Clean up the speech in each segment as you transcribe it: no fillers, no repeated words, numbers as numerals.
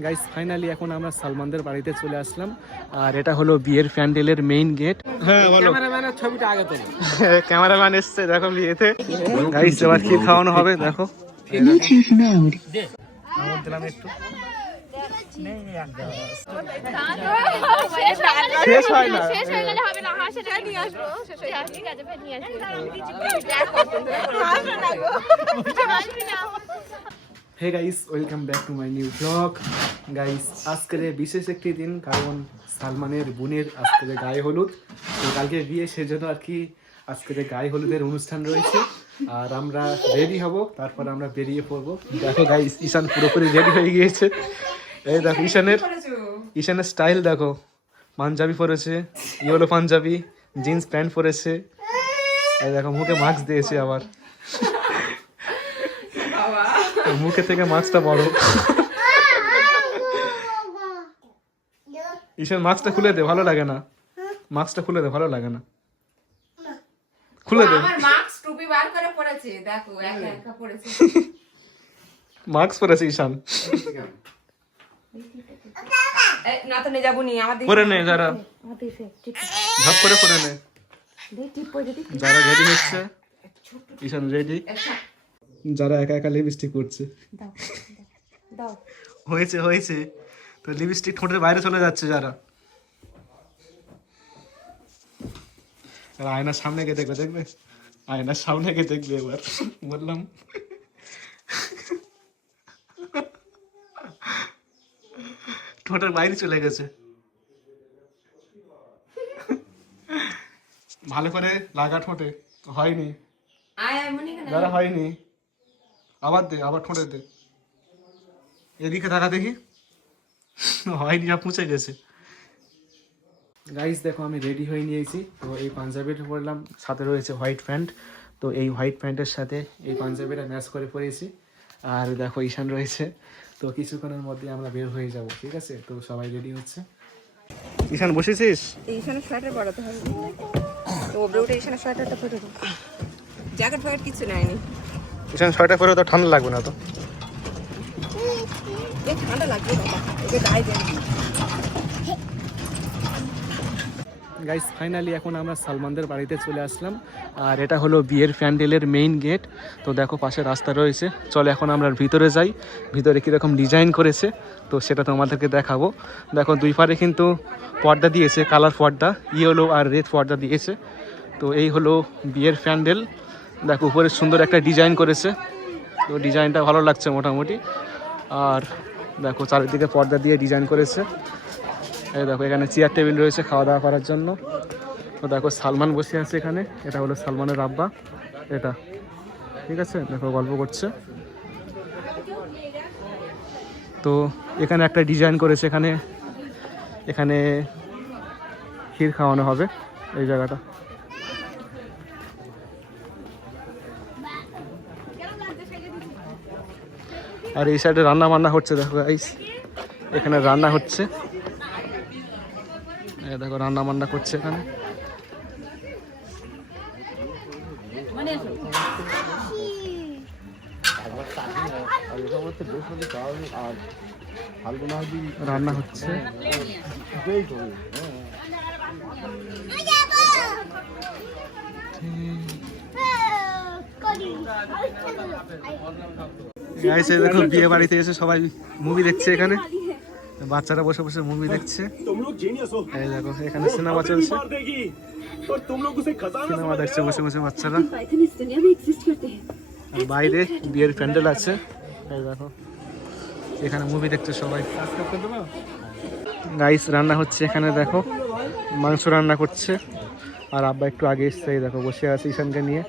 Guys finally এখন আমরা সালমানদের বাড়িতে চলে আসলাম আর এটা হলো বিয়ের প্যান্ডেলের মেইন গেট। হ্যাঁ বলো, ক্যামেরাম্যানের ছবিটা আগে তোলো। ক্যামেরাম্যান এসেছে দেখো বিয়েতে। গাইস এবার কি খাওয়ানো হবে দেখো। আমোদ দিলাম একটু। শেষ হয় না, শেষ হয়ে গেলে হবে না। হ্যাঁ সেটা নিয়ে আসবো, শেষ হয়ে গেলে ঠিক আছে, ফের নিয়ে আসবো। Hey guys, welcome back to my new blog. Guys আজকের বিশেষ একটি দিন, কারণ সালমানের বোনের আজকের গায়ে হলুদ। তো কালকে বিয়ে, সেজন্য আর কি আজকের গায়ে হলুদের অনুষ্ঠান রয়েছে আর আমরা রেডি হব, তারপর আমরা বেরিয়ে পড়বো। দেখো গাইস ঈশান পুরোপুরি রেডি হয়ে গিয়েছে। এই দেখো ঈশানের স্টাইল দেখো, পাঞ্জাবি পরেছে, ইয়েলো পাঞ্জাবি, জিন্স প্যান্ট পরেছে। এই দেখো মুখে মাস্ক দিয়েছে আবার, মুখে থেকে মাস্কটা বড়। ঈশান মাস্কটা খুলে দে, ভালো লাগে না। মাস্কটা খুলে দে, ভালো লাগে না। খুলে দে। আমার মাস্ক টুপি বার করে পড়েছে, দেখো একা একা পড়েছে। মাস্ক পরেছে ঈশান। এই না তো নিয়ে যাবনি আমাদের। পরে নে যারা, ঝপ করে পরে নে। যারা রেডি হচ্ছে, ঈশান রেডি। যারা একা একা লিপস্টিক করছে, দাও হয়েছে হয়েছে তো লিপস্টিক ঠোঁটের বাইরে চলে যাচ্ছে। যারা আয়নার সামনে গিয়ে দেখবে, দেখবে আয়নার সামনে গিয়ে দেখবে। এবার বললাম ঠোঁটের বাইরে চলে গেছে। ভালো করে লাগা ঠোঁটে, হয়নি যারা, হয়নি। আবার দে, আবার ঠোঁটে দে। এদিকে থাকা দেখি, হয়নি, সব মুছে গেছে। গাইস দেখো আমি রেডি হয়ে নিয়েছি। তো এই পাঞ্জাবিটা পরলাম, সাথে রয়েছে হোয়াইট প্যান্ট। তো এই হোয়াইট প্যান্টের সাথে এই পাঞ্জাবিটা ম্যাচ করে পরেছি। আর দেখো ঈশান রয়েছে। তো কিছুক্ষণের মধ্যে আমরা বের হয়ে যাব, ঠিক আছে? তো সবাই রেডি হচ্ছে। ঈশান বসেছিস? ঈশানের সোয়েটার পরাতে হবে, তো ওপরে উঠে ঈশানের সোয়েটারটা পরে দেবো। জ্যাকেট ফ্যাকেট কিছু নেয়নি। ঈশান সোয়েটার পরে তো ঠান্ডা লাগবে না তো? এই ঠান্ডা লাগবে বাবা, ওকে গায়ে দেন। গাইস ফাইনালি এখন আমরা সালমানদের বাড়িতে চলে আসলাম আর এটা হলো বিয়ের প্যান্ডেলের মেইন গেট। তো দেখো পাশে রাস্তা রয়েছে, চলো এখন আমরা ভিতরে যাই। ভিতরে কীরকম ডিজাইন করেছে তো সেটা তোমাদেরকে দেখাবো। দেখো দুই পারে কিন্তু পর্দা দিয়েছে, কালার পর্দা, ইয়েলো আর রেড পর্দা দিয়েছে। তো এই হলো বিয়ের প্যান্ডেল। দেখো উপরে সুন্দর একটা ডিজাইন করেছে, তো ডিজাইনটা ভালো লাগছে মোটামুটি। আর দেখো চারিদিকে পর্দা দিয়ে ডিজাইন করেছে। এই দেখো এখানে চেয়ার টেবিল রয়েছে খাওয়া দাওয়া করার জন্য। তো দেখো সালমান বসে আছে এখানে, এটা হলো সালমানের আব্বা, এটা ঠিক আছে। দেখো গল্প করছে। তো এখানে একটা ডিজাইন করেছে, এখানে এখানে ক্ষীর খাওয়ানো হবে এই জায়গাটা। আর এই সাইডে রান্না বান্না হচ্ছে, দেখো গাইস এখানে রান্না হচ্ছে। দেখো রান্না বান্না করছে এখানে। রান্না হচ্ছে। দেখো বিয়ে বাড়িতে এসে সবাই মুভি দেখছে, এখানে বাচ্চারা বসে বসে মুভি দেখছে। এই দেখো এখানে সিনেমা চলছে, সিনেমা দেখছে বসে বসে বাচ্চারা। আর বাইরে বিয়ের প্যান্ডেল আছে, এই দেখো এখানে মুভি দেখছে সবাই। গাইস রান্না হচ্ছে এখানে, দেখো মাংস রান্না করছে। আর আব্বা একটু আগে এসছে, এই দেখো বসে আছে ঈশানকে নিয়ে।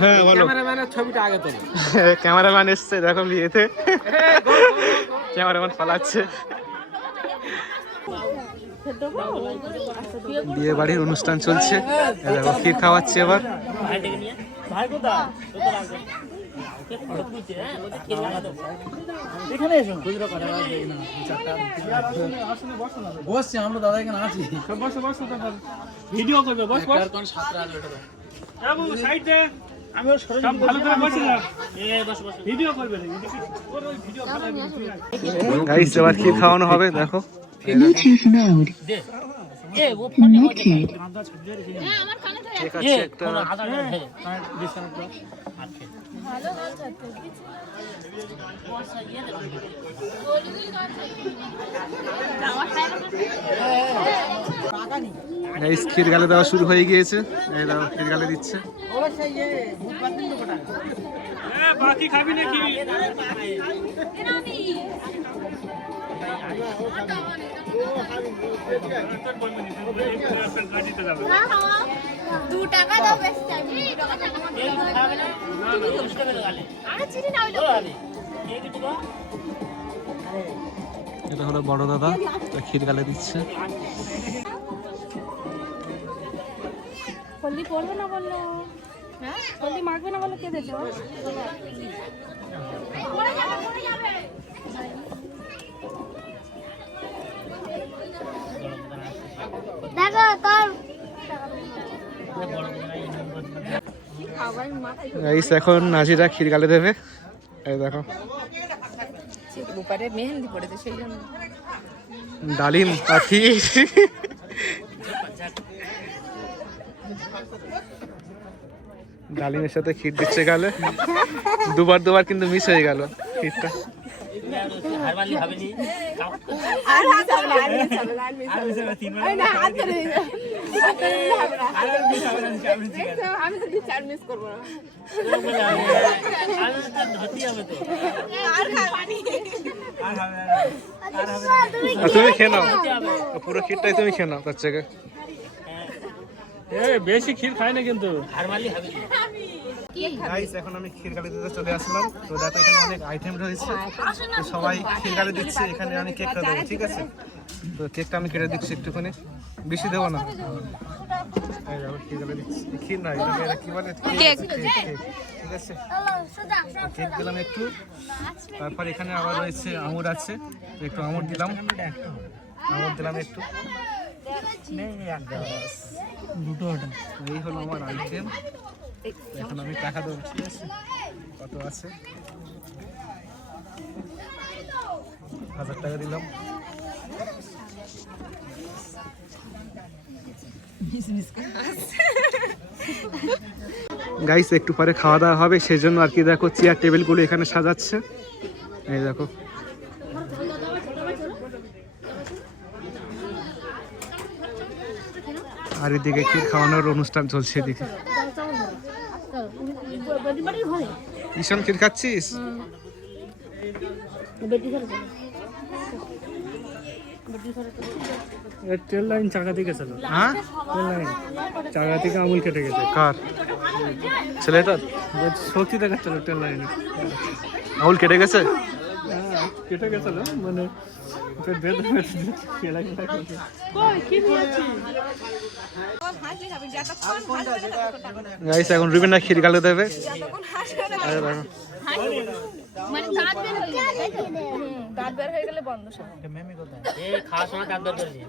হ্যাঁ বলো, ক্যামেরাম্যানের ছবিটা আগে তোলো। ক্যামেরাম্যান এসছে দেখো বিয়েতে, ক্যামেরাম্যান পালাচ্ছে। বিয়ে বাড়ির অনুষ্ঠান চলছে, দেখো ক্ষীর খাওয়াচ্ছে এবার। বসছি আমরা, দাদা এখানে আছি। ভিডিও করবে, বস বস। গাইস এবার কি খাওয়ানো হবে দেখো। Bluetooth mode. Connected. ঠিক আছে একটা গাইস ক্ষীর গালে দেওয়া শুরু হয়ে গিয়েছে। এই দাও ক্ষীর গালে দিচ্ছে। বাকি খাবি নাকি? এটা হলো বড় দাদা, ক্ষীর গালে দিচ্ছে। হলদি পড়বে না বললো, হ্যাঁ হলদি মাখবে না বললো, কে দেছে? গাইস এখন নাজিরা ক্ষীর গালে দেবে। এই দেখো উপরে মেহেন্দি পড়েছে সেই জন্য। ডালিম পাখি ডালিমের সাথে ক্ষীর দিচ্ছে গালে। দুবার কিন্তু মিস হয়ে গেল ক্ষীরটা। আমি তো 4 মিস করবো না। তুমি খেয়ে নাও, পুরো ক্ষীরটাই তুমি খেয়ে নাও তার থেকে। বেশি ক্ষীর খায় না কিন্তু। গাইস এখন আমি ক্ষীর গালে দিতে চলে আসলাম। তো দেখো এখানে অনেক আইটেম রয়েছে, তো সবাই ক্ষীর গালে দিচ্ছে। এখানে আমি কেকটা দেবো, ঠিক আছে? তো কেকটা আমি কেটে দিচ্ছি একটুখানি, বেশি দেবো না। এই দেখো ক্ষীর গালে দিচ্ছি। ক্ষীর নয়, এটা কি বলে? কেক, ঠিক আছে? কেক দিলাম একটু। তারপর এখানে আবার রয়েছে আঙুর আছে, তো একটু আঙুর দিলাম। একটু। এই হলো আমার আইটেম। এখন আমি টাকা দেবো, ঠিক আছে? কত আছে? 1000 টাকা দিলাম। গাইস একটু পরে খাওয়া দাওয়া হবে, সেই জন্য আর কি দেখো চেয়ার টেবিলগুলো এখানে সাজাচ্ছে। এই দেখো আর এদিকে ক্ষীর খাওয়ানোর অনুষ্ঠান চলছে। এদিকে ঈশান ক্ষীর খাচ্ছিস? ট্রেন লাইন চাকা থেকে গেছিল। হ্যাঁ ট্রেন লাইন চাকা থেকে আমুল কেটে গেছে। কার? ছেলেটার সত্যি দেখাচ্ছিল ট্রেন লাইনে। আঙুল কেটে গেছে? কেটে গেছিল মানে গাইস এখন রুবিনা ক্ষীর গালে দেবে। আরে দেখো মানে দাঁত বের হয়ে গেলে, দাঁত বের হয়ে গেলে বন্ধ সব। এই খাওয়ার সময় দাঁত বের করে দিয়ে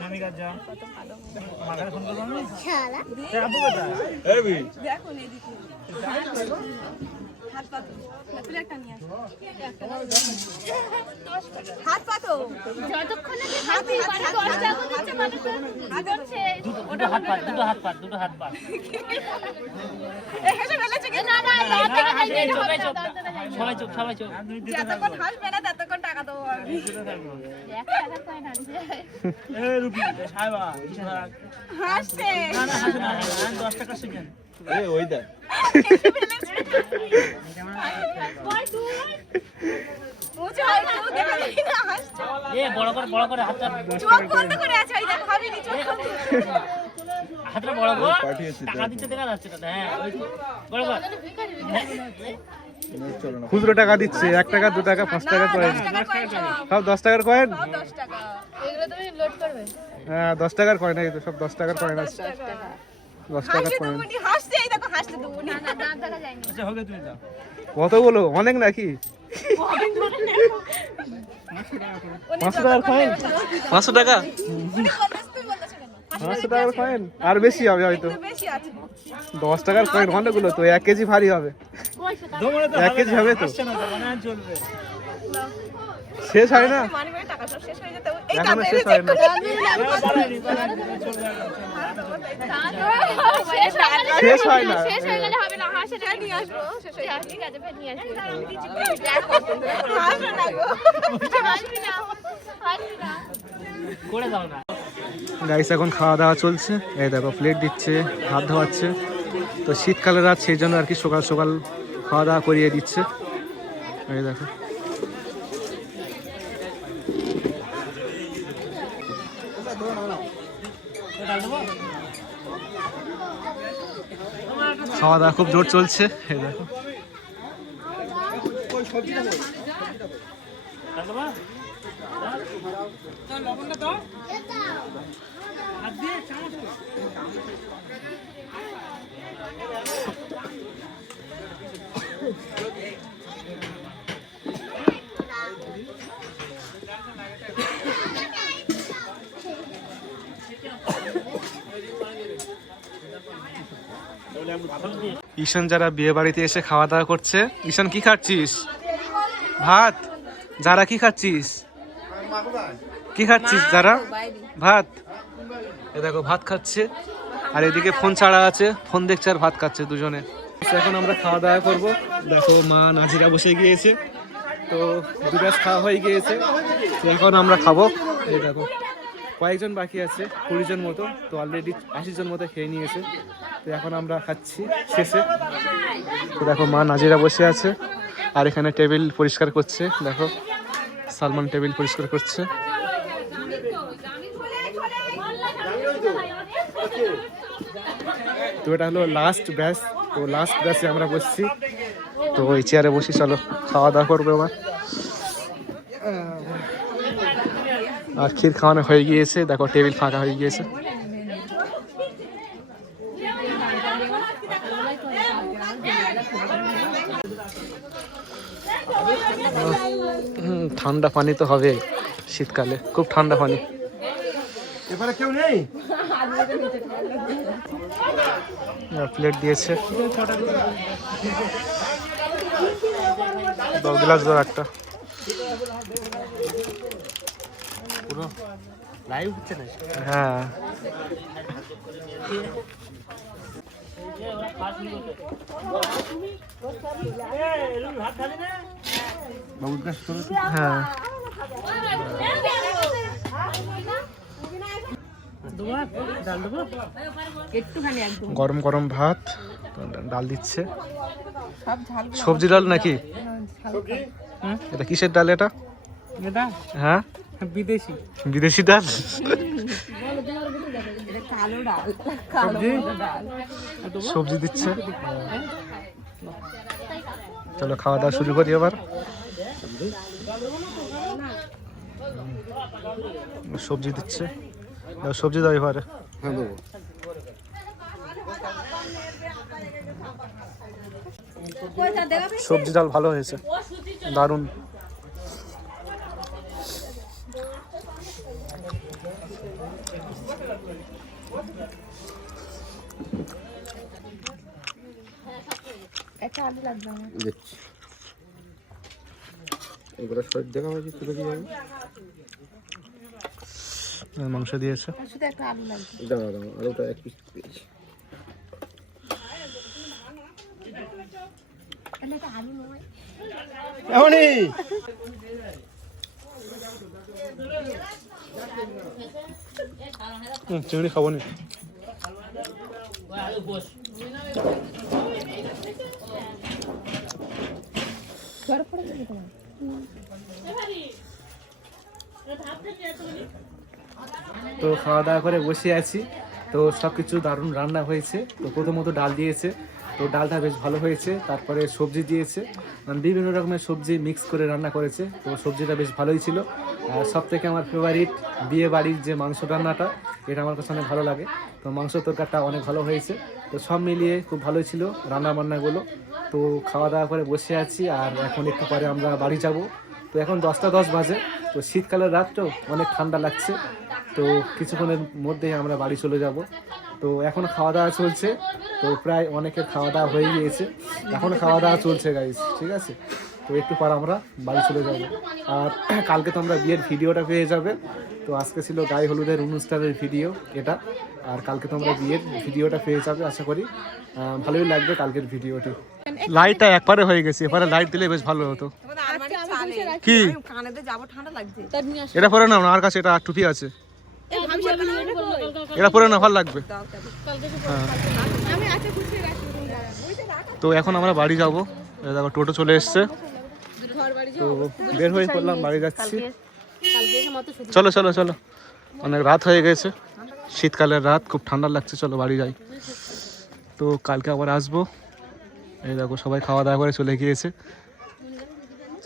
মামি কাজ যা মাথায় ফোন করব আমি শালা এ আবু কথা এই বি দেখো এদিকে হাত পাতো প্লেটটা নিয়ে আসো। হাত পাতো যতক্ষণ না হাত পারে 10 টাকা দিচ্ছে মানুষ দিচ্ছে। দুটো হাত পা এ হেসে ফেলেছে কি? না না দাঁত থেকে যাইবে, সবাই চুপ যতক্ষণ হাসবে না ততক্ষণ টাকা দেবো আমি। 1 টাকা কয়েন আনছে। এ রুবি সাহেবা হাসছে না হাসে না 10 টাকা শিখেন এ ওই দা মুছে হয় কেউ দেখা যায় না হাসছে। এ বড় করে হাতটা চোখ বন্ধ করে আছে ওই দেখো ভাবি নি চোখ বন্ধ করে। হাতটা বড় টাকা দিচ্ছে দেখা যাচ্ছে না। হ্যাঁ ওই তো বড় খুচরো টাকা দিচ্ছে, 1 টাকা 2 টাকা 5 টাকা কয়েন, 10 টাকার কয়েন সব 10 টাকার কয়েন। 10 টাকা এগুলো তুমি লোড করবে। হ্যাঁ 10 টাকার কয়েন, এই তো সব 10 টাকার কয়েন আছে। 10 টাকার হাসছে কয়েন দুবুনি হাসছে এই দেখো হাসছে দুবুনি। না দাঁত দেখা যায়নি। আচ্ছা হবে তুমি দাও কতগুলো? অনেক নাকি? 500 টাকার কয়েন? 500 টাকা? উনি বলতেছে তুই বলতেছ কেন? 500 টাকার কয়েন আর বেশি হবে হয়তো। বেশি আছে 10 টাকার কয়েন অনেকগুলো তো, 1 কেজি ভারী হবে। দমনে তো 1 কেজি হবে তো, আসছে না তো, মানে আর চলবে। শেষ হয় না মানি ব্যাগে টাকা সব শেষ হয়ে যেতে এই এখনো কাজে শেষ হয় না। বাড়ায়নি, চলবে। শেষ হয় না। শেষ হয়ে গেলে হবে না, হাসে না নিয়ে আসবো শেষ হয়ে যাবে। ঠিক আছে, ফের নিয়ে আসবি। আসো না গো হাসবি না, হাসবি না। করে দাও না। গাইস এখন খাওয়া দাওয়া চলছে, এই দেখো প্লেট দিচ্ছে, হাত ধোয়াচ্ছে। তো শীতকালের রাত সেই জন্য আর কি সকাল সকাল খাওয়া দাওয়া করিয়ে দিচ্ছে। এই দেখো খাওয়া দাওয়া খুব জোর চলছে। এই দেখো ঈশান যারা বিয়ে বাড়িতে এসে খাওয়া দাওয়া করছে। ঈশান কি খাচ্ছিস? ভাত। যারা কি খাচ্ছিস? কি খাচ্ছিস যারা? ভাত। এ দেখো ভাত খাচ্ছে, আর এদিকে ফোন ছাড়া আছে, ফোন দেখছে আর ভাত খাচ্ছে দুজনে। এখন আমরা খাওয়া দাওয়া করবো। দেখো মা নাজিরা বসে গিয়েছে, তো দু গ্লাস খাওয়া হয়ে গিয়েছে, তো এখন আমরা খাবো। এই দেখো কয়েকজন বাকি আছে, 20 জন মতো, তো অলরেডি 80 জন মতো খেয়ে নিয়েছে। তো এখন আমরা খাচ্ছি শেষে। তো দেখো মা নাজিরা বসে আছে, আর এখানে টেবিল পরিষ্কার করছে। দেখো সালমান টেবিল পরিষ্কার করছে। তো এটা হলো লাস্ট ব্যাচ, তো লাস্ট ব্যাচে আমরা বসছি। তো ওই চেয়ারে বসি, চলো খাওয়া দাওয়া করবো এবার। আর ক্ষীর খাওয়ানো হয়ে গিয়েছে, দেখো টেবিল ফাঁকা হয়ে গিয়েছে। ঠান্ডা পানি তো হবে শীতকালে, খুব ঠান্ডা পানি। এবারে কেউ নেই। প্লেট দিয়েছে, 10 গ্লাস ধর একটা। পুরো লাইভ হচ্ছে না। হ্যাঁ হ্যাঁ একটুখানি একদম গরম গরম ভাত, ডাল দিচ্ছে। সব ঝাল সবজি ডাল নাকি? এটা কিসের ডাল এটা? এটা হ্যাঁ বিদেশি। বিদেশি ডাল। এটা কালো ডাল, কালো ডাল। সবজি দিচ্ছে। চলো খাওয়া দাওয়া শুরু করি এবার। সবজি দিচ্ছে, সবজি দাও এবারে। সবজি ডাল ভালো হয়েছে, দারুণ। একটা আলু লাগবে আমার। মাংস দিয়েছে। শুধু একটা আলু লাগবে। এটা আলু নয়। এমনই চিংড়ি খাবো নি। তো খাওয়া দাওয়া করে বসে আছি, তো সব কিছু দারুণ রান্না হয়েছে। তো প্রথমত ডাল দিয়েছে, তো ডালটা বেশ ভালো হয়েছে। তারপরে সবজি দিয়েছে, বিভিন্ন রকমের সবজি মিক্স করে রান্না করেছে, তো সবজিটা বেশ ভালোই ছিল। আর সব থেকে আমার ফেভারিট বিয়ে বাড়ির যে মাংস রান্নাটা, এটা আমার কাছে অনেক ভালো লাগে। তো মাংস তরকারিটা অনেক ভালো হয়েছে, তো সব মিলিয়ে খুব ভালোই ছিল রান্না বান্নাগুলো। তো খাওয়া দাওয়া করে বসে আছি, আর এখন একটু পরে আমরা বাড়ি যাব। তো এখন 10টা 10 বাজে, তো শীতকালের রাত তো অনেক ঠান্ডা লাগছে। তো কিছুক্ষণের মধ্যেই আমরা বাড়ি চলে যাব। তো এখন খাওয়া দাওয়া চলছে, তো প্রায় অনেকের খাওয়া দাওয়া হয়ে গিয়েছে, এখন খাওয়া দাওয়া চলছে গাইস, ঠিক আছে। তো একটু পর আমরা বাড়ি চলে যাব। আর কালকে তোমরা বিয়ের ভিডিওটা পেয়ে যাবে। তো আজকে ছিল গায়ে হলুদের অনুষ্ঠানের ভিডিও এটা, আর কালকে তোমরা বিয়ের ভিডিওটা পেয়ে যাবে আশা করি। ভালোই লাগবে কালকের ভিডিওটি। লাইটটা একবারে হয়ে গেছে, এবারে লাইট দিলে বেশ ভালো হতো। কি কানেতে যাবো, ঠান্ডা লাগছে। এটা পরে না, আমার কাছে এটা টুপি আছে, এটা পরে না ভালো লাগবে। হ্যাঁ। তো এখন আমরা বাড়ি যাব। দেখো টোটো চলে এসছে, তো বের হয়ে পড়লাম, বাড়ি যাচ্ছি। চলো চলো চলো, অনেক রাত হয়ে গেছে, শীতকালের রাত, খুব ঠান্ডা লাগছে, চলো বাড়ি যাই। তো কালকে আবার আসবো। এই দেখো সবাই খাওয়া দাওয়া করে চলে গিয়েছে,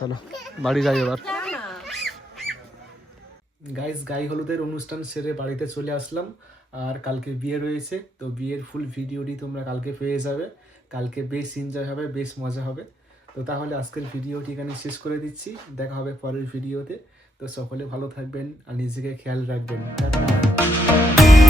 চলো বাড়ি যাই এবার। গাইস, গায়ে হলুদের অনুষ্ঠান সেরে বাড়িতে চলে আসলাম, আর কালকে বিয়ে রয়েছে। তো বিয়ের ফুল ভিডিওটি তোমরা কালকে পেয়ে যাবে। কালকে বেশ এনজয় হবে, বেশ মজা হবে। তো তাহলে আজকের ভিডিওটি এখানে শেষ করে দিচ্ছি, দেখা হবে পরের ভিডিওতে। তো সকলে ভালো থাকবেন আর নিজেকে খেয়াল রাখবেন। টাটা।